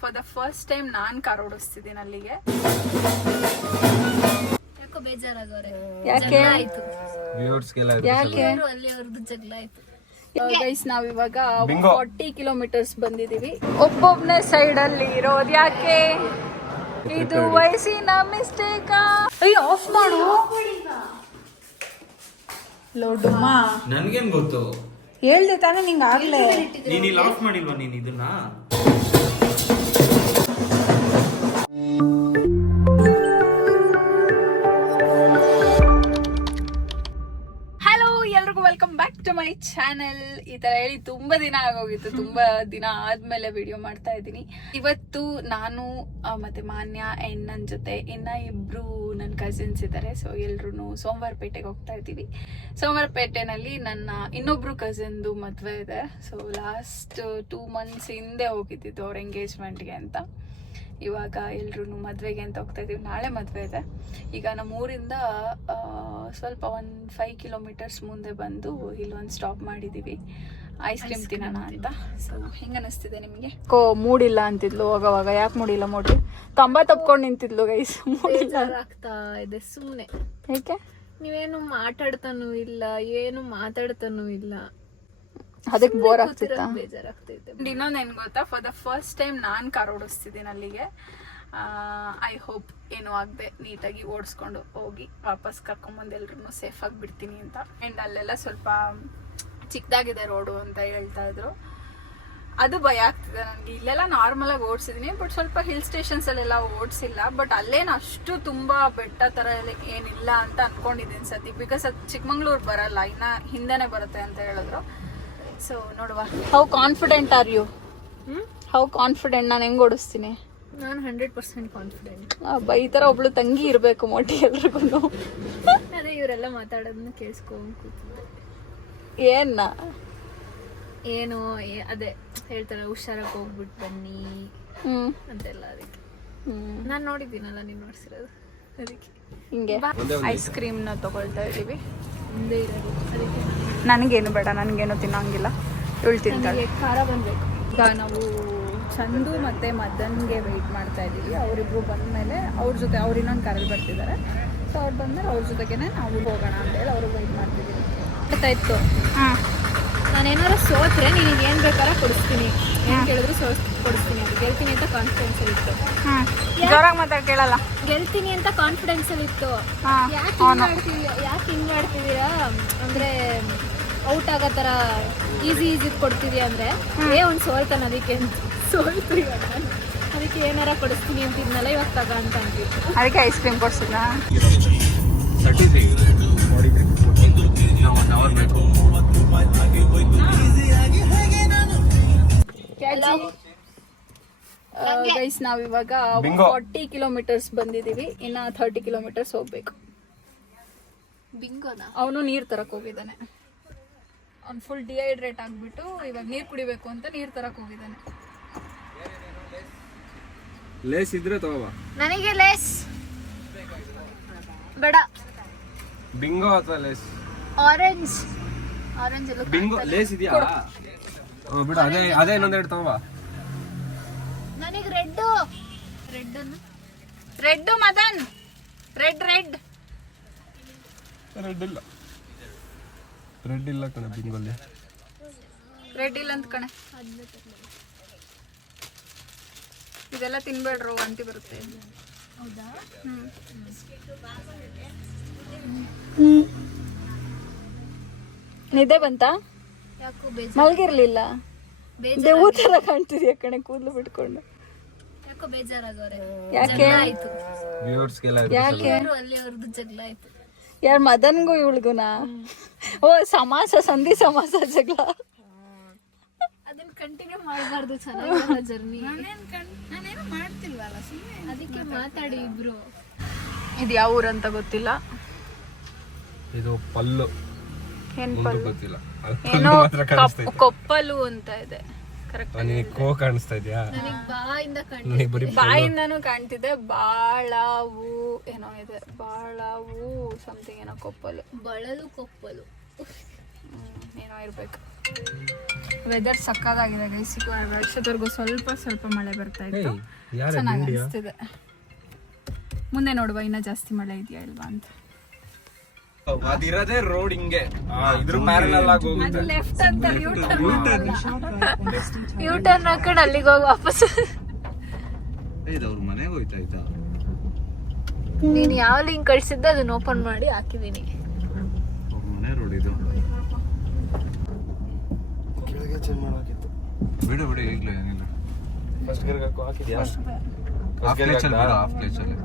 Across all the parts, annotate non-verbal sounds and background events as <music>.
For the first time ನಾನ್ car ಓಡಿಸ್ತಿದ್ದೀನಿ ಅಲ್ಲಿಗೆ. ಯಾಕೋ ಬೇಜಾರಾಗವ್ರೆ ಯಾಕೆ? ಆಯ್ತು. ಯಾಕೆ? ಅಲ್ಲಿ ಅವ್ರದ್ದು ಜಗಳ ಆಯ್ತು. ಗೈಸ್ ನಾವಿವಾಗ ಇವಾಗ ಫಾರ್ಟಿ ಕಿಲೋಮೀಟರ್ಸ್ ಬಂದಿದೀವಿ ಒಬ್ಬೊಬ್ನೇ ಸೈಡ್ ಅಲ್ಲಿ ಇರೋದ್ ಯಾಕೆ? ಇದು ವಯಸ್ಸಿನ ಮಿಸ್ಟೇಕ್ ಅಯ್ಯೋ ಆಫ್ ಮಾಡು. ಲೋಡುಮ್ಮ ನನ್ಗೇನ್ ಗೊತ್ತು? ಹೇಳ್ದೆ ತಾನೇ ನಿಂಗೆ ಆಗ್ಲೇ. ನೀನ್ ಇಲ್ಲಿ ಆಫ್ ಮಾಡಿಲ್ವಾ ನೀನ್ ಇದನ್ನ? ಚಾನೆಲ್ ಈ ತರ ಹೇಳಿ ತುಂಬಾ ದಿನ ಆಗೋಗಿತ್ತು. ತುಂಬಾ ದಿನ ಆದ್ಮೇಲೆ ವಿಡಿಯೋ ಮಾಡ್ತಾ ಇದ್ದೀನಿ. ಇವತ್ತು ನಾನು ಮತ್ತೆ ಮಾನ್ಯ ಅಂಡ್ ನನ್ನ ಜೊತೆ, ಇನ್ನ ಇಬ್ರು ನನ್ನ ಕಸಿನ್ಸ್ ಇದ್ದಾರೆ ಸೊ ಎಲ್ರು ಸೋಮವಾರಪೇಟೆಗೆ ಹೋಗ್ತಾ ಇದ್ದೀವಿ. ಸೋಮವಾರಪೇಟೆನಲ್ಲಿ ನನ್ನ ಇನ್ನೊಬ್ರು ಕಸಿನ್ದು ಮದುವೆ ಇದೆ. ಸೊ ಲಾಸ್ಟ್ ಟೂ ಮಂತ್ಸ್ ಹಿಂದೆ ಹೋಗಿದ್ದಿದ್ದು ಅವ್ರ ಎಂಗೇಜ್ಮೆಂಟ್ಗೆ ಅಂತ. ಇವಾಗ ಎಲ್ರೂ ಮದುವೆಗೆ ಅಂತ ಹೋಗ್ತಾ ಇದೀವಿ. ನಾಳೆ ಮದುವೆ ಇದೆ. ಈಗ ನಮ್ಮ ಊರಿಂದ ಸ್ವಲ್ಪ ಒಂದು ಫೈವ್ ಕಿಲೋಮೀಟರ್ಸ್ ಮುಂದೆ ಬಂದು ಇಲ್ಲೊಂದು ಸ್ಟಾಪ್ ಮಾಡಿದೀವಿ. ಐಸ್ ಕ್ರೀಮ್ ತಿನ್ನೋಣ ಅಂತ. ಸೊ ಹೆಂಗ ಅನಿಸ್ತಿದೆ ನಿಮಗೆ? ಕೋ ಮೂಡಿಲ್ಲ ಅಂತಿದ್ಲು ಹೋಗವಾಗ ಯಾಕೆ ಮೂಡಿಲ್ಲ ಮೂಡಿ ಕಂಬ ತಪ್ಕೊಂಡು ನಿಂತಿದ್ಲು ಗೈಸ್ ಮೂಡಿಲ್ಲ. ಆಗ್ತಾ ಇದೆ ಸುಮ್ಮನೆ ಏಕೆ? ನೀವೇನು ಮಾತಾಡ್ತಾನೂ ಇಲ್ಲ ಏನು ಮಾತಾಡ್ತಾನೂ ಇಲ್ಲ. ಅದಕ್ಕೆ ಬೋರ್ ಆಗ್ತಿತ್ತ? ಬೇಜಾರಾಗ್ತೈತೆ ಇನ್ನೊಂದು ಏನ್ ಗೊತ್ತಾ ಫಾರ್ ದ ಫಸ್ಟ್ ಟೈಮ್ ನಾನ್ ಕಾರ್ ಓಡಿಸ್ತಿದ್ದೀನಿ ಅಲ್ಲಿಗೆ. ಐ ಹೋಪ್ ಏನು ಆಗದೆ ನೀಟಾಗಿ ಓಡಿಸ್ಕೊಂಡು ಹೋಗಿ ವಾಪಸ್ ಕರ್ಕೊಂಬಂದು ಎಲ್ರು ಸೇಫ್ ಆಗಿ ಬಿಡ್ತೀನಿ ಅಂತ. ಅಂಡ್ ಅಲ್ಲೆಲ್ಲ ಸ್ವಲ್ಪ ಚಿಕ್ಕದಾಗಿದೆ ರೋಡು ಅಂತ ಹೇಳ್ತಾ ಇದ್ರು. ಅದು ಭಯ ಆಗ್ತಿದೆ ನನಗೆ. ಇಲ್ಲೆಲ್ಲ ನಾರ್ಮಲ್ ಆಗಿ ಓಡಿಸಿದೀನಿ ಬಟ್ ಸ್ವಲ್ಪ ಹಿಲ್ ಸ್ಟೇಷನ್ಸ್ ಅಲ್ಲೆಲ್ಲ ಓಡಿಸಿಲ್ಲ. ಬಟ್ ಅಲ್ಲೇನು ಅಷ್ಟು ತುಂಬಾ ಬೆಟ್ಟ ತರ ಎಲ್ಲ ಏನಿಲ್ಲ ಅಂತ ಅನ್ಕೊಂಡಿದ್ದೀನಿ ಸತಿ ಬಿಕಾಸ್ ಅದು ಚಿಕ್ಕಮಂಗ್ಳೂರು ಬರಲ್ಲ ಇನ್ನ ಹಿಂದೆನೆ ಬರುತ್ತೆ ಅಂತ ಹೇಳಿದ್ರು. ಸೊ ನೋಡುವ. How confident are you how confident ನಾನು ಹೆಂಗ್ ಓಡಿಸ್ತೀನಿ? ನಾನು ಹಂಡ್ರೆಡ್ ಪರ್ಸೆಂಟ್ ಕಾನ್ಫಿಡೆಂಟ್ ಅಬ್ಬ ಈ ತರ ಒಬ್ಳು ತಂಗಿ ಇರಬೇಕು ಮೋಟಿ ಎಲ್ರಿಗೂ ಅದೇ ಇವರೆಲ್ಲ ಮಾತಾಡೋದನ್ನ ಕೇಳಿಸ್ಕೊಂಡು ಕೂತಿದ್ದೆ. ಏನ? ಏನು ಏ- ಅದೇ ಹೇಳ್ತಾರೆ ಹುಷಾರಾಗಿ ಹೋಗ್ಬಿಟ್ಟು ಬನ್ನಿ. ಹ್ಮ್. ಅಂತೆಲ್ಲ ಅದಕ್ಕೆ. ಹ್ಮ್. ನಾನು ನೋಡಿದ್ದೀನಲ್ಲ ನೀನು ನೋಡ್ಸಿರೋದು. ಅದಕ್ಕೆ. ಹಿಂಗೆ. ಐಸ್ ಕ್ರೀಮ್ನ ತಗೊಳ್ತಾ ಇದೀವಿ. ಮುಂದೆ ಇರೋದು. ಅದಕ್ಕೆ ನನಗೇನು ಬೇಡ ನನಗೇನು ತಿನ್ನಂಗಿಲ್ಲ. ಇವಳು ತಿಂತಾಳೆ. ಖಾರ ಬಂದಬೇಕು. ಈಗ ನಾವು ಚಂದು ಮತ್ತೆ ಮದನ್ಗೆ ವೆಯ್ಟ್ ಮಾಡ್ತಾ ಇದ್ದೀವಿ. ಅವರಿಬ್ರು ಬಂದಮೇಲೆ ಅವ್ರ ಜೊತೆ ಅವ್ರು ಇನ್ನೊಂದು ಕಾರಲ್ಲಿ ಬರ್ತಿದ್ದಾರೆ ಸೊ ಅವ್ರು ಬಂದಮೇಲೆ ಅವ್ರ ಜೊತೆಗೇನೆ ನಾವು ಹೋಗೋಣ ಅಂತೇಳಿ ಅವ್ರಿಗೆ ವೆಯ್ಟ್ ಮಾಡ್ತಿದ್ದೀವಿ ಗೊತ್ತಾಯ್ತು ಇತ್ತು ನಾನು ಏನಾರ ಸೋತ್ರೆ ನಿನಗೆ ಏನು ಬೇಕಾರ ಕೊಡಿಸ್ತೀನಿ. ಏನು ಕೇಳಿದ್ರು ಸೋ ಕೊಡಿಸ್ತೀನಿ ಅಂತ. ಗೆಲ್ತೀನಿ ಅಂತ ಕಾನ್ಫಿಡೆನ್ಸ್ ಅಲ್ಲಿ ಇತ್ತು. ಜೋರಾಗಿ ಮಾತಾಡ್ ಕೇಳಲ್ಲ. ಗೆಲ್ತೀನಿ ಅಂತ ಕಾನ್ಫಿಡೆನ್ಸ್ ಅಲ್ಲಿ ಇತ್ತು. ಹಾ, ಯಾಕೆ ಹಿಂಗ್ ಮಾಡ್ತೀವಿ ಯಾಕೆ ಹಿಂಗೆ ಆಡ್ತಿದೀರಾ ಅಂದ್ರೆ ಔಟ್ ಆಗೋ ಥರ ಈಸಿ ಈಸಿ ಕೊಡ್ತೀವಿ ಅಂದ್ರೆ ಏ ಒಂದು ಸೋಲ್ತಾನೆ ಅದಕ್ಕೆ ಅಂತ. ಸೋಲ್ತು ಇವಾಗ. ಅದಕ್ಕೆ ಏನಾರ ಕೊಡಿಸ್ತೀನಿ ಅಂತಿದ್ನಲ್ಲ ಇವಾಗ ತಗ ಅಂತ ಅಂತಿತ್ತು ಅದಕ್ಕೆ ಐಸ್ ಕ್ರೀಮ್ ಕೊಡ್ಸಿದ್ನಾ? ಒನ್ ಅವರ್ ಬೇಕು ಗೈಸ್ ನಾವಿವಾಗ. ಫಾರ್ಟಿ ಕಿಲೋಮೀಟರ್ಸ್ ಬಂದಿದೀವಿ. ಇನ್ನ ಥರ್ಟಿ ಕಿಲೋಮೀಟರ್ಸ್ ಹೋಗ್ಬೇಕು. ಬಿಂಗೋನಾ ಅವನು ನೀರ್ ತರಕ್ ಹೋಗಿದ್ದಾನೆ. ಅವ್ನು ಫುಲ್ ಡಿಹೈಡ್ರೇಟ್ ಆಗ್ಬಿಟ್ಟು ಇವಾಗ ನೀರು ಕುಡಿಬೇಕು ಅಂತ ನೀರ್ ತರಕ್ ಹೋಗಿದ್ದಾನೆ. ಲೇಸ್ ಇದ್ರೆ ತಗೋಬಾ ನನಗೆ ಲೇಸ್. ಬೇಡ. ಬಿಂಗೋ ಅಥವಾ ಲೇಸ್? ಆರೆಂಜ್ ಆರೆಂಜ್ ಎಲ್ಲ ಬಿಂಗೋ ಲೇಸ್ ಇದೆಯಾ? ಓ ಬಿಡು ಅದೇ ಅದೇ ಇನ್ನೊಂದೆರಡು ತಗೋಬಾ ನನಗೆ red red red Madan. Red red. Red ಇಲ್ಲ. ರೆಡ್ ಇಲ್ಲ ಕಣ ಬಿಂಗೋಲ್ಲಿ ರೆಡ್ ಇಲ್ಲ ಅಂತ ಕಣೆ. ಇದೆಲ್ಲ ತಿನ್ಬೇಡ್ರು ವಾಂತಿ ಬರುತ್ತೆ. ಹೌದಾ? ಹ್ಮ್. ನಿದ್ದೆ ಬಂತ? ಮಲಗಿರ್ಲಿಲ್ಲ. ದೇವು ತರ ಕಾಣ್ತಿದ್ಯಾ ಕಣೆ ಕೂದಲು ಬಿಟ್ಕೊಂಡು. ಯಾಕೋ ಯಾಕೆ? ಆಯ್ತು. ವ್ಯೂವರ್ಸ್ಗೆಲ್ಲ ಯಾಕೆ? ಅವರು ಅಲ್ಲಿ ಅವ್ರದ್ದು ಜಗಳ ಆಯ್ತು. ಯಾರ್ ಮದನ್ಗೂ ಇವಳಿಗುನಾ? ಓ ಸಮಾಸ ಸಂಧಿ ಸಮಾಸ ಜಗಳ. ಅದನ್ನ ಕಂಟಿನ್ಯೂ ಮಾಡಬಾರ್ದು ಚೆನ್ನಾಗಿಲ್ಲ ಜರ್ನಿ ಮಾಡ್ತಿಲ್ವಲ್ಲ ಅದಕ್ಕೆ ಮಾತಾಡಿ ಇಬ್ರು. ಇದು ಯಾವ ಊರಂತ ಗೊತ್ತಿಲ್ಲ? ಇದು ಪಲ್ಲು. ಏನ್ ಗೊತ್ತಿಲ್ಲ. ಏನೋ ಕೊಪ್ಪಲು ಅಂತ ಇದೆ. ಕರೆಕ್ಟ್ ನಿನಗೆ ಕೋ ಕಾಣಿಸ್ತಾ ಇದೆಯಾ? ನನಗೆ ಬಾಯಿಂದ ನನಗೆ ಬರೀ ಬಾಯಿಂದನೂ ಕಾಣ್ತಿದೆ. ಬಾಳವು ಏನೋ ಇದೆ. ಬಾಳವು ಸಮಥಿಂಗ್ ಏನೋ ಕೊಪ್ಪಲು. ಬಳಲು ಕೊಪ್ಪಲು. ಏನೋ ಇರ್ಬೇಕು. ವೆದರ್ ಸಕ್ಕದಾಗಿದೆ ಗೈಸ್ ವರ್ಷದವರೆಗೂ ಸ್ವಲ್ಪ ಸ್ವಲ್ಪ ಮಳೆ ಬರ್ತಾ ಇತ್ತು. ಚೆನ್ನಾಗಿ ಅನಿಸ್ತಿದೆ. ಮುಂದೆ ನೋಡುವ ಇನ್ನ ಜಾಸ್ತಿ ಮಳೆ ಇದೆಯಾ ಇಲ್ವಾ ಅಂತ. ಅದಿರೋದೇ ರೋಡ್ ಹಿಂಗೆ. ಇದ್ರ ಪ್ಯಾರಲಲ್ ಆಗಿ ಹೋಗುತ್ತೆ. ಲೆಫ್ಟ್ ಅಂತ ಯೂ ಟರ್ನ್ <laughs> ಹಾಕೊಂಡು ಅಲ್ಲಿಗೆ ಹೋಗಿ ವಾಪಸ್. ಅವ್ರ ಮನೆಗೆ ಹೋಯ್ತಾ ಆಯ್ತಾ ನೀನು ಯಾವ ಲಿಂಕ್ ಕಳ್ಸಿದ್ದೆ ಅದನ್ನ ಓಪನ್ ಮಾಡಿ ಹಾಕಿದೀನಿ. ಮನೆ ರೋಡ್ ಇದು. ಕೆಳಗೆ ಚೇಂಜ್ ಮಾಡೋಕಿತ್ತು ಬಿಡು ಬಿಡು ಈಗಲೇ ಏನಿಲ್ಲ. ಫಸ್ಟ್ ಗೇರ್ಗೆ ಹಾಕಿದ್ಯಾ ಹಾಫ್ ಕ್ಲೇಚ್ ಅಲ್ಲಿ ಬಿಡು ಹಾಫ್ ಕ್ಲೇಚ್ ಅಲ್ಲಿ.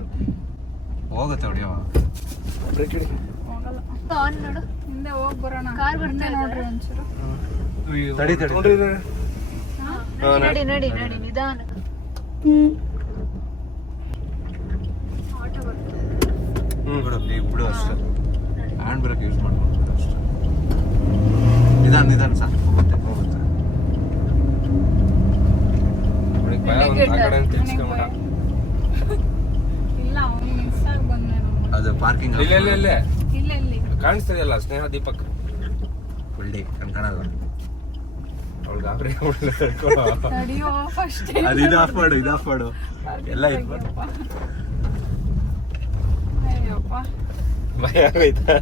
ಹೋಗುತ್ತೆ ಹೊಡಿಯವ ಬ್ರೇಕ್ ಹಿಡಿ. ಆನ್ ನೋಡು. ಹಿಂದೆ ಹೋಗಿ ಬರೋಣ. ಕಾರ್ ಬರ್ತಾ. ನೋಡ್ರಿ ಒಂಚೂರು. ತಡಿ ತಡಿ ನೋಡ್ರಿ ನಡಿ. ನಡಿ ನಡಿ ನಿಧಾನ. ಬಿಡು ಈಗ ಬಿಡು ಅಷ್ಟೇ. ಹ್ಯಾಂಡ್ ಬ್ರೇಕ್ ಯೂಸ್ ಮಾಡ್ಕೊಂಡು ಅಷ್ಟೇ? ನಿಧಾನ ನಿಧಾನ ಸಾಕು ಹೋಗುತ್ತೆ ಹೋಗುತ್ತೆ. <laughs> ಇಲ್ಲ ಅವನು ಮಿಸ್ ಆಗಿ ಬಂದೆ ಅದು ಪಾರ್ಕಿಂಗ್ ಇಲ್ಲ ಇಲ್ಲ ಇಲ್ಲ. ಇಲ್ಲ ಇಲ್ಲಿ. ಕಾಣಿಸ್ತಿದೆಯಲ್ಲ ಸ್ನೇಹ ದೀಪಕ್? ಒಳ್ಳೆ ಕಣ್ಕಾಣಲ್ಲ ಅವಳು ಗಾಬರಿ ಅದು ಇದು ಆಫ್ ಮಾಡು ಇದು ಆಫ್ ಮಾಡು. ಎಲ್ಲ ಇದು ಅಯ್ಯಪ್ಪ. ಭಯ ಆಗೈತಾ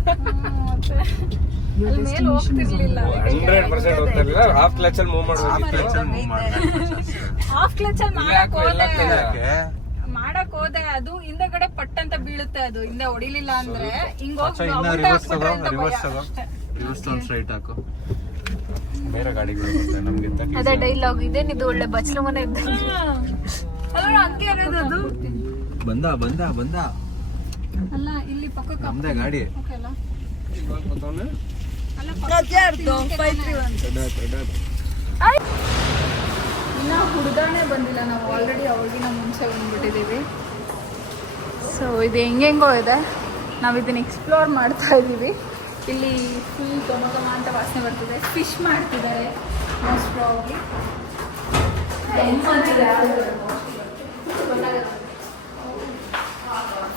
ಹಂಡ್ರೆಡ್ ಪರ್ಸೆಂಟ್ ಹೋಗ್ತಾ ಇರಲಿಲ್ಲ ಹಾಫ್ ಕ್ಲಚ್ ಅಲ್ಲಿ ಮೂವ್ ಹಾಫ್ ಕ್ಲಚ್ ಅಲ್ಲಿ ಮೂವ್ ಮಾಡ್ಬೇಕು. ಹಾಫ್ ಕ್ಲಚ್ ಅಲ್ಲಿ ಮಾಡಕ್ ಹೋದೆ ಅದು ಹಿಂದಗಡೆ ಪಟ್ ಅಂತ ಬೀಳುತ್ತೆ ಅದು. ಹಿಂದೆ ಹೊಡಿಲಿಲ್ಲ ಅಂದ್ರೆ ಹಿಂಗ್ ಹಾಕು. ಬೇರೆ ಗಾಡಿಗಳು ಅದೇ ಡೈಲಾಗ್ ಇದೇನಿದು ಒಳ್ಳೆ ಬಚ್ಲು ಮನೆ ಇದ್ದ ಅಲ್ಲ ಹಂಗೆ ಇರೋದು ಅದು. ಬಂದ ಬಂದ ಬಂದ. ಅಲ್ಲ ಇಲ್ಲಿ ಪಕ್ಕ ನಮ್ದೇ ಗಾಡಿ. ಓಕೆ ಅಲ್ಲ. ಕೂತವ್ನೆ? ಅಲ್ಲ ಇನ್ನ ಹುಡುಗಾನೆ ಬಂದಿಲ್ಲ. ನಾವು ಆಲ್ರೆಡಿ ಅವಾಗಿನ ಮುಂಚೆ ಬಂದ್ಬಿಟ್ಟಿದ್ದೀವಿ. ಸೊ ಇದು ಹೆಂಗೆಂಗೋ ಇದೆ. ನಾವು ಇದನ್ನು ಎಕ್ಸ್ಪ್ಲೋರ್ ಮಾಡ್ತಾ ಇದ್ದೀವಿ ಇಲ್ಲಿ ಫುಲ್ ಘಮ ಅಂತ ವಾಸನೆ ಬರ್ತಿದೆ. ಫಿಶ್ ಮಾಡ್ತಿದ್ದಾರೆ most probably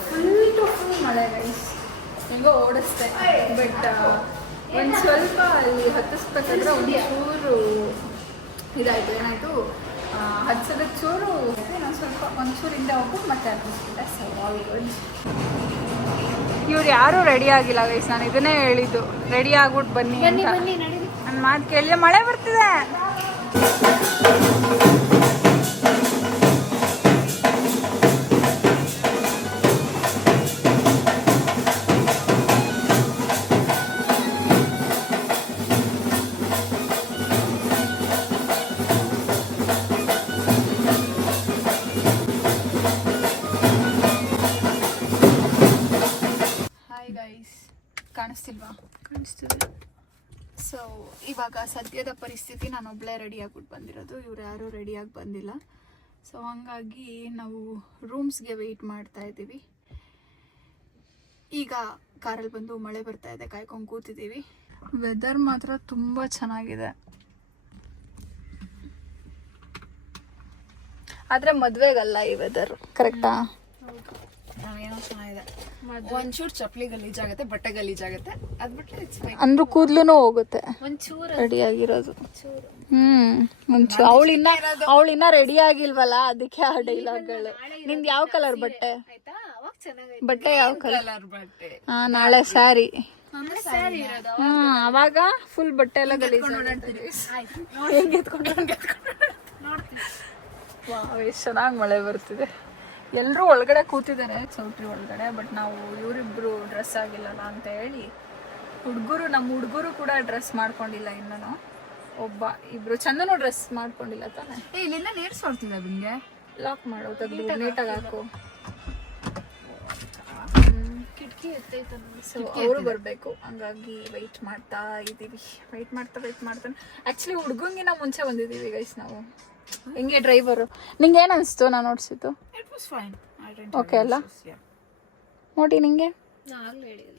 full to full ಮಳೆ ಹೆಂಗೋ ಓಡಿಸ್ತೆ. ಬಟ್ ಒಂದು ಸ್ವಲ್ಪ ಅಲ್ಲಿ ಹತ್ತಿಸ್ಬೇಕಾದ್ರೆ ಒಂದು ಚೂರು ಇದಾಯಿತು. ಏನಾಯಿತು? ಹಚ್ಚೋದಕ್ಕೆ ಚೂರು ನಾನು ಸ್ವಲ್ಪ ಒಂಚೂರಿಂದ ಹೋಗು ಹೋಗ್ಬಿಟ್ಟು ಮತ್ತೆ ಹತ್ತಿಸ್ಬಿಟ್ಟೆ ಸೊ ಆಲ್ ಗುಡ್ ಇವ್ರು ಯಾರೂ ರೆಡಿ ಆಗಿಲ್ಲ ಗೈಸ್ ನಾನು ಇದನ್ನೇ ಹೇಳಿದ್ದು. ರೆಡಿ ಆಗ್ಬಿಟ್ಟು ಬನ್ನಿ ನನ್ನ ಮಾತು ಕೇಳಿ ಮಳೆ ಬರ್ತಿದೆ. ಕಾಣಿಸ್ತಿಲ್ವಾ ಕಾಣಿಸ್ತಿದೆ ಸೊ ಇವಾಗ ಸದ್ಯದ ಪರಿಸ್ಥಿತಿ ನಾನು ಒಬ್ಬಳೇ ರೆಡಿ ಆಗ್ಬಿಟ್ಟು ಬಂದಿರೋದು. ಇವ್ರು ಯಾರೂ ರೆಡಿಯಾಗಿ ಬಂದಿಲ್ಲ. ಸೊ ಹಾಗಾಗಿ ನಾವು ರೂಮ್ಸ್ಗೆ ವೆಯ್ಟ್ ಮಾಡ್ತಾ ಇದ್ದೀವಿ. ಈಗ ಕಾರಲ್ಲಿ ಬಂದು ಮಳೆ ಬರ್ತಾ ಇದೆ ಕಾಯ್ಕೊಂಡು ಕೂತಿದ್ದೀವಿ. ವೆದರ್ ಮಾತ್ರ ತುಂಬ ಚೆನ್ನಾಗಿದೆ. ಆದರೆ ಮದುವೆಗಲ್ಲ ಈ ವೆದರ್ ಕರೆಕ್ಟಾ ಚೆನ್ನಾಗಿದೆ. ಒಂಚೂರು ಚಪ್ಪಲಿ ಗಲೀಜಾಗತ್ತೆ ಬಟ್ಟೆ ಗಲೀಜಾಗತ್ತೆ ಅದ್ ಬಿಟ್ರೆ ಇಟ್ಸ್ ಫೈನ್ ಅಂದ್ರೂ ಕೂದಲು ಹೋಗುತ್ತೆ. ಒಂಚೂರು ರೆಡಿ ಆಗಿರೋದು ಹ್ಮ್ ಒಂಚೂರು. ಅವಳಿನ್ನ ಅವಳಿನ್ನ ರೆಡಿ ಆಗಿಲ್ವಲ್ಲ ಅದಕ್ಕೆ ಆ ಡೈಲಾಗ್ಗಳು ನಿಂದು ಯಾವ ಕಲರ್ ಬಟ್ಟೆ? ಆಯ್ತಾ? ಅವಾಗ ಚೆನ್ನಾಗಿ ಬಟ್ಟೆ ಯಾವ ಕಲರ್ ಬಟ್ಟೆ. ಹಾ ನಾಳೆ ಸ್ಯಾರಿ ಹ್ಮ್ ಅವಾಗ ಫುಲ್ ಬಟ್ಟೆ ಎಲ್ಲ ಗಲೀಜ್ ಹೆಂಗ್ ಎತ್ಕೊಂಡು ಎಷ್ಟು ಚೆನ್ನಾಗಿ ಮಳೆ ಬರ್ತಿದೆ. ಎಲ್ಲರೂ ಒಳಗಡೆ ಕೂತಿದ್ದಾರೆ ಚೌಟ್ರಿ ಒಳಗಡೆ ಬಟ್ ನಾವು ಇವರಿಬ್ರು ಡ್ರೆಸ್ ಆಗಿಲ್ಲಲ್ಲ ಅಂತ ಹೇಳಿ ಹುಡುಗರು ನಮ್ಮ ಹುಡುಗರು ಕೂಡ ಡ್ರೆಸ್ ಮಾಡ್ಕೊಂಡಿಲ್ಲ ಇನ್ನೂ ಒಬ್ಬ ಇಬ್ರು ಚಂದನೂ ಡ್ರೆಸ್ ಮಾಡ್ಕೊಂಡಿಲ್ಲ ತಾನೆ. ಏ ಇಲ್ಲಿಂದ ನೀರು ಸೋರ್ತಿದೆ ಬಿಂಗೆ ಲಾಕ್ ಮಾಡೋ ತೆಗ್ದು ನೀಟಾಗಿ ಹಾಕು. ಕಿಟಕಿ ಎತ್ತೈತೆ ಸೊ ಅವರು ಬರಬೇಕು. ಹಂಗಾಗಿ ವೆಯ್ಟ್ ಮಾಡ್ತಾ ಇದ್ದೀವಿ ವೆಯ್ಟ್ ಮಾಡ್ತಾ ವೆಯ್ಟ್ ಮಾಡ್ತಾನೆ. ಆ್ಯಕ್ಚುಲಿ ಹುಡುಗಂಗಿನ ಮುಂಚೆ ಬಂದಿದ್ದೀವಿ ಗೈಸ್ ನಾವು. ಹೆಂಗೆ ಡ್ರೈವರು ನಿಂಗೆ ಏನು ಅನಿಸ್ತು ನಾನು ಓಡಿಸಿದ್ದು it was fine I dent okay ಅಲ್ಲ? ನೋಡಿ ನಿಂಗೆ. ನಾನು ಆಗ್ಲೇ ಹೇಳಿಲ್ಲ.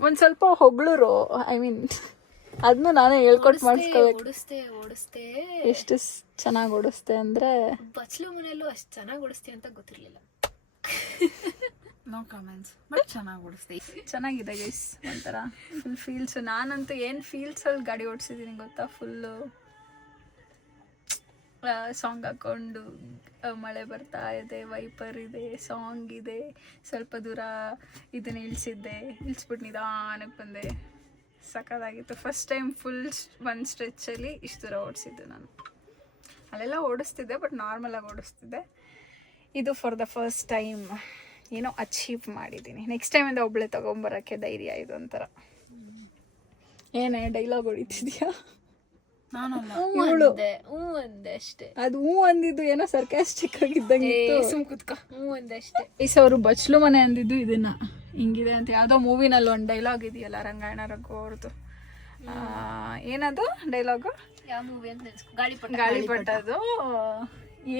ಒಂದು ಸ್ವಲ್ಪ ಹೊಗಳೂರು ಐ ಮೀನ್ ಅದನ್ನು ನಾನೇ ಹೇಳ್ಕೊಟ್ ಮಾಡಿಸ್ಕೋಬೇಕು. ಓಡಿಸ್ತೆ ಓಡಿಸ್ತೆ. ಎಷ್ಟು ಚೆನ್ನಾಗಿ ಓಡಿಸ್ತೆ ಅಂದರೆ? ಬಚ್ಚಲು ಮನೆಯಲ್ಲೂ ಅಷ್ಟು ಚೆನ್ನಾಗಿ ಓಡಿಸ್ತೆ ಅಂತ ಗೊತ್ತಿರಲಿಲ್ಲ. ನೋ ಕಮೆಂಟ್ಸ್ ಬಟ್ ಚೆನ್ನಾಗಿ ಓಡಿಸ್ತೆ. ಚೆನ್ನಾಗಿದೆ ಗೈಸ್ ಒಂಥರ ಫುಲ್ ಫೀಲ್ಸ್ ನಾನಂತೂ ಏನು ಫೀಲ್ಸಲ್ಲಿ ಗಾಡಿ ಓಡಿಸಿದೀನಿ ಗೊತ್ತಾ? ಫುಲ್ಲು ಸಾಂಗ್ ಹಾಕ್ಕೊಂಡು ಮಳೆ ಬರ್ತಾ ಇದೆ ವೈಪರ್ ಇದೆ ಸಾಂಗ್ ಇದೆ. ಸ್ವಲ್ಪ ದೂರ ಇದನ್ನ ಇಳಿಸಿದ್ದೆ ಇಳಿಸ್ಬಿಟ್ಟು ನಿಧಾನಕ್ಕೆ ಬಂದೆ. ಸಖತ್ತಾಗಿತ್ತು. ಫಸ್ಟ್ ಟೈಮ್ ಫುಲ್ ಒನ್ ಸ್ಟ್ರೆಚ್ಚಲ್ಲಿ ಇಷ್ಟು ದೂರ ಓಡಿಸಿದ್ದು ನಾನು. ಅಲ್ಲೆಲ್ಲ ಓಡಿಸ್ತಿದ್ದೆ ಬಟ್ ನಾರ್ಮಲಾಗಿ ಓಡಿಸ್ತಿದ್ದೆ. ಇದು ಫಾರ್ ದ ಫಸ್ಟ್ ಟೈಮ್ ಏನೋ ಅಚೀವ್ ಮಾಡಿದ್ದೀನಿ. ನೆಕ್ಸ್ಟ್ ಟೈಮಿಂದ ಒಬ್ಬಳೆ ತೊಗೊಂಬರೋಕ್ಕೆ ಧೈರ್ಯ ಇದು ಒಂಥರ. ಏನೇ ಡೈಲಾಗ್ ಹೊಡಿತಿದ್ಯಾ? ಅಂದೆ ಅಷ್ಟೇ. ಅದು ಹ್ಞೂ ಅಂದಿದ್ದು ಏನೋ ಸರ್ಕಾಸ್ಟಿಕ್ ಆಗಿದ್ದಂಗಿತ್ತು ಸುಮ್ ಕುತ್ಕ. ಹ್ಞೂ ಅಂದೆ ಅಷ್ಟೇ. ಈಸ್ ಅವರು ಬಚ್ಲು ಮನೆ ಅಂದಿದ್ದು ಇದನ್ನ. ಹಿಂಗಿದೆ ಅಂತ ಯಾವ್ದೋ ಮೂವಿನಲ್ಲಿ ಒಂದು ಡೈಲಾಗ್ ಇದೆಯಲ್ಲ ರಂಗಾಯಣ ರಘು ಅವ್ರದ್ದು ಆ, ಏನದು ಡೈಲಾಗು ಗಾಳಿಪಟದು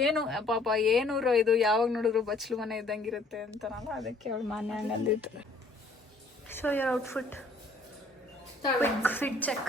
ಏನು ಪಾಪ ಏನೂರು ಇದು ಯಾವಾಗ ನೋಡಿದ್ರು ಬಚ್ಲು ಮನೆ ಇದ್ದಂಗಿರುತ್ತೆ ಅಂತಾನಲ್ಲ ಅದಕ್ಕೆ ಅವಳು ಮಾನ್ಯ ಹಂಗೆ ಅಂದಿದ್ದು so your outfit fit check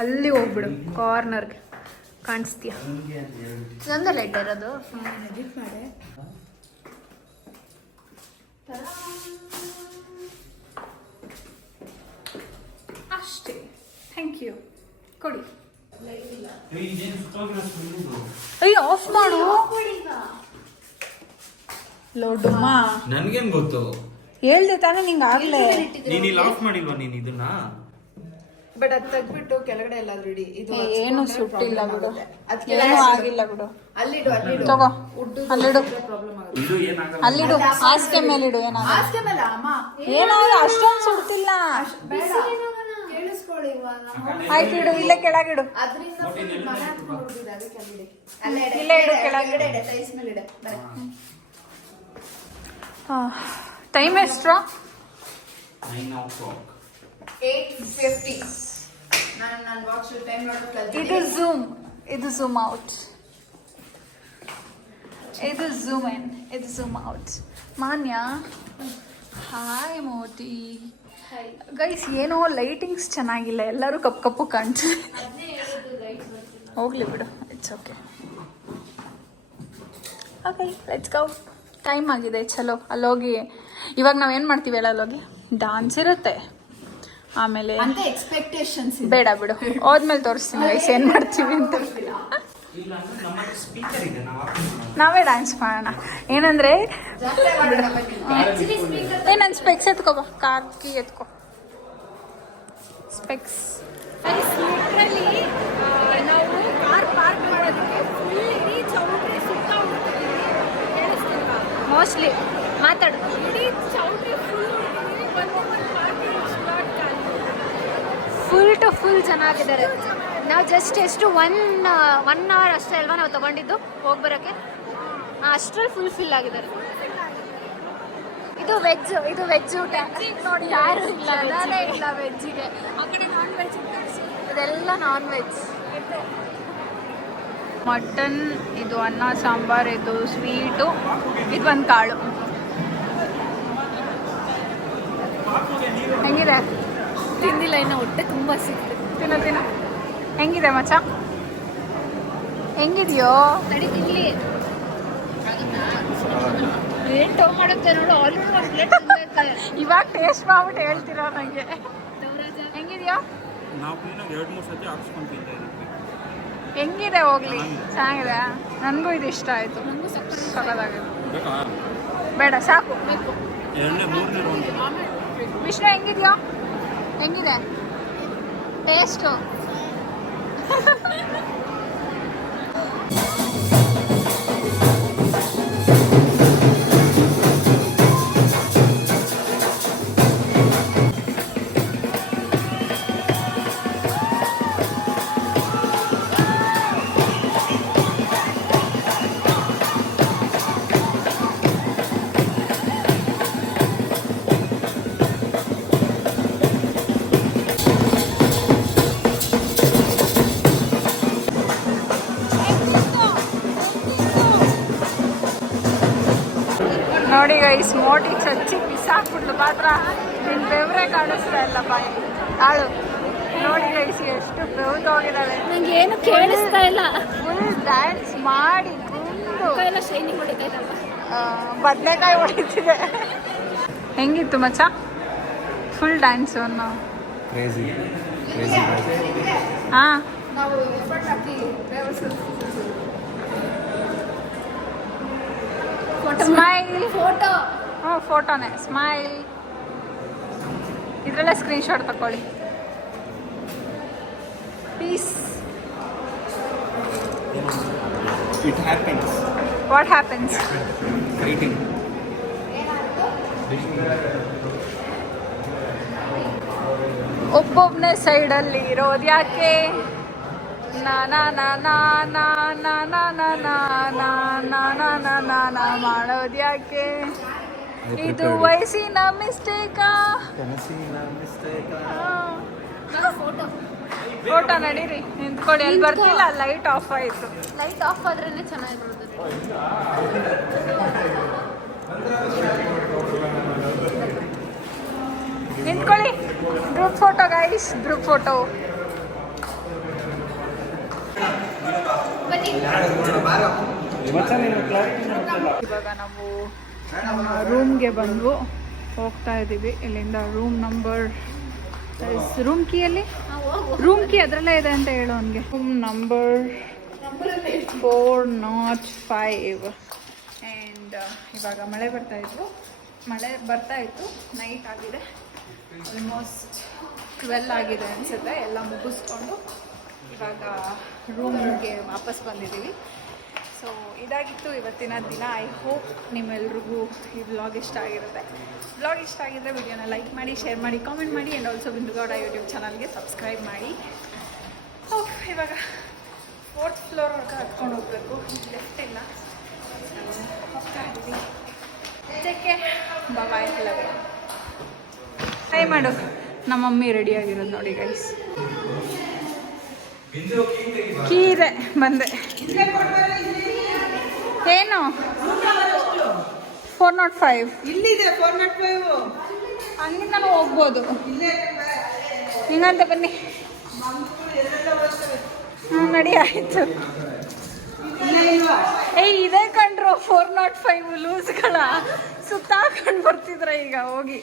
ಅಲ್ಲಿ ಹೋಗ್ಬಿಡು ಕಾರ್ನರ್ಗೆ ಕಾಣಿಸ್ತೀಯ? ನಂದ ಲೈಟ್ ಇರೋದು. ಅಷ್ಟೇ. ಥ್ಯಾಂಕ್ ಯು ಕೊಡಿ. ಅಯ್ಯ ಆಫ್ ಮಾಡು. ಲೋಡುಮ್ಮ ನನಗೇನು ಗೊತ್ತು? ಹೇಳ್ದೆ ತಾನೇ ನಿಂಗೆ ಆಗ್ಲೇ. ನೀನ್ ಇಲ್ಲಿ ಆಫ್ ಮಾಡಿಲ್ವಾ ನೀನ್ ಇದನ್ನ? ಬಟ್ ಅದ್ ತೆಗ್ಬಿಟ್ಟು ಕೆಳಗಡೆ ಎಲ್ಲಾದ್ರೂ ಇಡಿ. ಇದು ಏನು ಸುಟ್ಟಿಲ್ಲ ಬಿಡು. ಅದ್ಕೆ ಆಗಿಲ್ಲ ಬಿಡು. ಅಲ್ಲಿಡು ಅಲ್ಲಿಡು ತಗೋ. ಅಲ್ಲಿಡು ಪ್ರಾಬ್ಲಮ್ ಆಗುತ್ತೆ. ಇದು ಏನಾಗಲ್ಲ. ಅಲ್ಲಿಡು ಹಾಸಿಗೆ ಇಡು ಏನಾಗ ಹಾಸ್ಗೆ ಮೇಲೆ ಅಮ್ಮ. ಏನಾಗಲ್ಲ ಅಷ್ಟೊಂದು ಸುಡ್ತಿಲ್ಲ. ಬೇಡ. ಕೇಳಿಸ್ಕೊಳ್ಳಿ ಇವಾಗ. ಆಯ್ತು ಇಡು ಇಲ್ಲೇ ಕೆಳಗಿಡು ಅದರಿಂದ full ಮನೆ ಹತ್ಕೊಂಡು ಅದಕ್ಕೆ ಅಲ್ಲಿಡಿ ಅಲ್ಲೇ ಇಡೆ, ಇಲ್ಲೇ ಇಡು, ಇಡೆ, ಕೆಳಗೆ. ಇಡೆ, ಇಡೆ, ಮೇಲೆ ಇಡೆ. ಟೈಮ್ ಎಷ್ಟ್ರಾ? Nine o'clock 8:50. ನಾನು ನನ್ನ ವಾಚ್ ಟೈಮ್ ಕಲ್ತಿದ್ದೀನಿ. ಇದು ಝೂಮ್ ಇದು ಝೂಮ್ ಔಟ್ ಇದು ಝೂಮ್ ಇನ್ ಇದು ಝೂಮ್ ಔಟ್ ಮಾನ್ಯ. ಹಾಯ್ ಮೋಟಿ ಗೈಸ್ ಏನೋ ಲೈಟಿಂಗ್ಸ್ ಚೆನ್ನಾಗಿಲ್ಲ. ಎಲ್ಲರೂ ಕಪ್ಪು ಕಪ್ಪು ಕಾಣ್ತಾರೆ ಹೋಗ್ಲಿ ಬಿಡು. It's okay okay let's go time ಆಗಿದೆ. ಚಲೋ. ಅಲ್ಲೋಗಿ ಇವಾಗ ನಾವೇನು ಮಾಡ್ತೀವಿ ಹೇಳ ಅಲ್ಲೋಗಿ? ಡಾನ್ಸ್ ಇರುತ್ತೆ. ಆಮೇಲೆ ಅಂತ ಎಕ್ಸ್ಪೆಕ್ಟೇಷನ್ಸ್ ಬೇಡ ಬಿಡು. ಹೋದ್ಮೇಲೆ ತೋರಿಸ್ತೀನಿ ಗೈಸ್ ಏನು ಮಾಡ್ತೀವಿ ಅಂತ. ನಾವು ಡ್ಯಾನ್ಸ್ ಮಾಡೋಣ. ಏನಂದ್ರೆ. ಏ ನನ್ನ ಸ್ಪೆಕ್ಸ್ ಎತ್ಕೋ ಬಾ. ಕಾಕಿ ಎತ್ಕೋ. ಸ್ಪೆಕ್ಸ್ ಲಿಟ್ರಲಿ ನಾವು ಕಾರ್ ಪಾರ್ಕ್ ಮಾಡೋದಕ್ಕೆ ಫುಲ್ ಇಡೀ ಚೌಟ್ರಿ ಸುತ್ತ ಹುಡುಕಿದ್ದೀವಿ ಕೇಳಿಸ್ತಿಲ್ವಾ? ಮೋಸ್ಟ್ಲಿ ಮಾತಾಡು. ಇಡೀ ಚೌಟ್ರಿ ಫುಲ್ ಹುಡುಕಿದ್ದೀವಿ ಒಂದು ಒಂದು ಪಾರ್ಕಿಂಗ್ ಸ್ಲಾಟ್ ಖಾಲಿ ಫುಲ್ ಟು ಫುಲ್ ಚೆನ್ನಾಗಿದ್ದಾರೆ ನಾವು ಜಸ್ಟ್ ಎಷ್ಟು ಒನ್ ಒನ್ ಅವರ್ ಅಷ್ಟೇ ಅಲ್ವಾ ನಾವು ತಗೊಂಡಿದ್ದು ಹೋಗ್ಬರೋಕ್ಕೆ ಅಷ್ಟರಲ್ಲಿ ಫುಲ್ ಫಿಲ್ ಆಗಿದ್ದಾರೆ. ಇದು ವೆಜ್ ಇದು ವೆಜ್ ಊಟ. ನೋಡಿ ಯಾರು ಇಲ್ಲ ಇಲ್ಲ ವೆಜ್ಜಿಗೆ ಇದೆಲ್ಲ ನಾನ್ ವೆಜ್ ಮಟನ್ ಇದು ಅನ್ನ ಸಾಂಬಾರ್ ಇದು ಸ್ವೀಟು ಇದು ಒಂದು ಕಾಳು. ಹೆಂಗಿದೆ? ತಿಂದಿಲ್ಲ ಇನ್ನು ಹೊಟ್ಟೆ ತುಂಬ ಸಿಕ್ಕಿದೆ. ತಿನ್ನೋ ತಿನ್ನ ಹೆಂಗಿದೆ ಮಚ್ಚ? ಹೆಂಗಿದೆಯೋ? ನಡಿ ತಿನ್ಲಿ. ಏನ್ ಟೋ ಮಾಡುತ್ತೆ ನೋಡು ಆಲ್ರೆಡಿ ಇವಾಗ ಟೇಸ್ಟ್ ಮಾಡ್ಬಿಟ್ಟು ಹೇಳ್ತಿರೋ ನನಗೆ ಹೆಂಗಿದೆಯೋ? ನಾವು ಕ್ಲೀನಾಗಿ ಎರಡು ಮೂರು ಸತಿ ಹಾಕ್ಸ್ಕೊಂಡು ತಿಂತಾ ಇದ್ವಿ. ಹೆಂಗಿದೆ ಹೋಗ್ಲಿ? ಚೆನ್ನಾಗಿದೆ. ನನಗೂ ಇದು ಇಷ್ಟ ಆಯಿತು. ಸಕ್ಕದಾಗಿದೆ ಬೇಕಾ? ಬೇಡ ಸಾಕು. ಒಂದು ವಿಷ್ಣು ಹೆಂಗಿದೆಯೋ? ಹೆಂಗಿದೆ ಟೇಸ್ಟು <laughs> ಬಾಯಿ ತಾಳು ನೋಡಿ ಗೈಸ್ ಎಷ್ಟು ಬೆವ್ದು ಹೋಗಿದ್ದಾಳೆ ನಂಗೆ ಏನು ಕೇಳಿಸ್ತಾ ಇಲ್ಲ. ಫುಲ್ ಡ್ಯಾನ್ಸ್ ಮಾಡಿ ಕುಂದು ಮುಖ ಎಲ್ಲ ಶೈನಿಂಗ್ ಹೊಡಿತೈತಲ್ಲ ಬದನೆಕಾಯಿ ಹೊಡಿತಿದೆ. ಹೆಂಗಿತ್ತು ಮಚ್ಚ? ಫುಲ್ ಡ್ಯಾನ್ಸ್ ಕ್ರೇಜಿ ಕ್ರೇಜಿ ಹಾ ನಾವು ಎಫರ್ಟ್ ಹಾಕಿ ಸ್ಮೈಲ್ ಫೋಟೋ ಹ್ಞೂ ಫೋಟೋನೇ ಸ್ಮೈಲ್ ಇದರಲ್ಲೇ ಸ್ಕ್ರೀನ್ಶಾಟ್ ತಗೊಳ್ಳಿ peace it happens what happens greeting ಒಬ್ಬೊಬ್ಬನೇ ಸೈಡಲ್ಲಿ ಇರೋದು ಯಾಕೆ ಮಾಡೋದು ಯಾಕೆ ಇದು ವಯಸ್ಸಿನ ಮಿಸ್ಟೇಕಾ ಫೋಟೋ ಫೋಟೋ ನಡೀರಿ. ನಿಂತ್ಕೊಳ್ಳಿ ಅಲ್ಲಿ ಬರ್ತಿಲ್ಲ ಲೈಟ್ ಆಫ್ ಆಯಿತು. ಲೈಟ್ ಆಫ್ ಆದ್ರೇನೆ ಚೆನ್ನಾಗಿ ಬರುತ್ತೆ ನಿಂತ್ಕೊಳ್ಳಿ group photo guys group photo ಇವಾಗ ನಾವು ರೂಮ್ಗೆ ಬಂದು ಹೋಗ್ತಾ ಇದ್ದೀವಿ. ಇಲ್ಲಿಂದ ರೂಮ್ ನಂಬರ್ ರೂಮ್ ಕೀಯಲ್ಲಿ ರೂಮ್ ಕೀ ಅದರಲ್ಲೇ ಇದೆ ಅಂತ ಹೇಳು ಅವನಿಗೆ. Room number four nought five and ಇವಾಗ ಮಳೆ ಬರ್ತಾ ಇತ್ತು. ಮಳೆ ಬರ್ತಾ ಇತ್ತು. ನೈಟ್ ಆಗಿದೆ. ಆಲ್ಮೋಸ್ಟ್ ಟ್ವೆಲ್ ಆಗಿದೆ ಅನಿಸುತ್ತೆ. ಎಲ್ಲ ಮುಗಿಸ್ಕೊಂಡು ಇವಾಗ ರೂಮ್ಗೆ ವಾಪಸ್ ಬಂದಿದ್ದೀವಿ. ಇದಾಗಿತ್ತು ಇವತ್ತಿನ ದಿನ. ಐ ಹೋಪ್ ನಿಮ್ಮೆಲ್ರಿಗೂ ಈ ವ್ಲಾಗ್ ಇಷ್ಟ ಆಗಿರುತ್ತೆ. ವ್ಲಾಗ್ ಇಷ್ಟ ಆಗಿದ್ರೆ ವಿಡಿಯೋನ ಲೈಕ್ ಮಾಡಿ ಶೇರ್ ಮಾಡಿ ಕಾಮೆಂಟ್ ಮಾಡಿ ಆ್ಯಂಡ್ ಆಲ್ಸೋ ಬಿಂದುಗೌಡ ಯೂಟ್ಯೂಬ್ ಚಾನಲ್ಗೆ ಸಬ್ಸ್ಕ್ರೈಬ್ ಮಾಡಿ. ಓಹ್ ಇವಾಗ ಫೋರ್ತ್ ಫ್ಲೋರ್ ವರ್ಗ ಹತ್ಕೊಂಡು ಹೋಗಬೇಕು. ಲೆಫ್ಟ್ ಇಲ್ಲ. ಹೋಗ್ತಾ ಇದ್ದೀವಿ ಇದಕ್ಕೆ ಬಾಯ್ ಟ್ರೈ ಮಾಡು. ನಮ್ಮ ಮಮ್ಮಿ ರೆಡಿ ಆಗಿರೋದು ನೋಡಿ ಗೈಸ್ ಕೀ ಇದೆ ಬಂದೆ. ಏನು? ಫೋರ್ ನಾಟ್ ಫೈವ್ ಇಲ್ಲಿದೆ ಫೋರ್ ನಾಟ್ ಫೈವ್ ಹಂಗಿಂದನೂ ಹೋಗ್ಬೋದು. ಹಿಂಗಂತ ಬನ್ನಿ. ಹ್ಞೂ ನಡಿ ಆಯಿತು. ಏಯ್ ಇದೇ ಕಂಡ್ರು ಫೋರ್ ನಾಟ್ ಫೈವ್ ಲೂಸ್ಗಳ ಸುತ್ತ ಸುತ್ತಾಕೊಂಡು ಬರ್ತಿದ್ರ ಈಗ ಹೋಗಿ.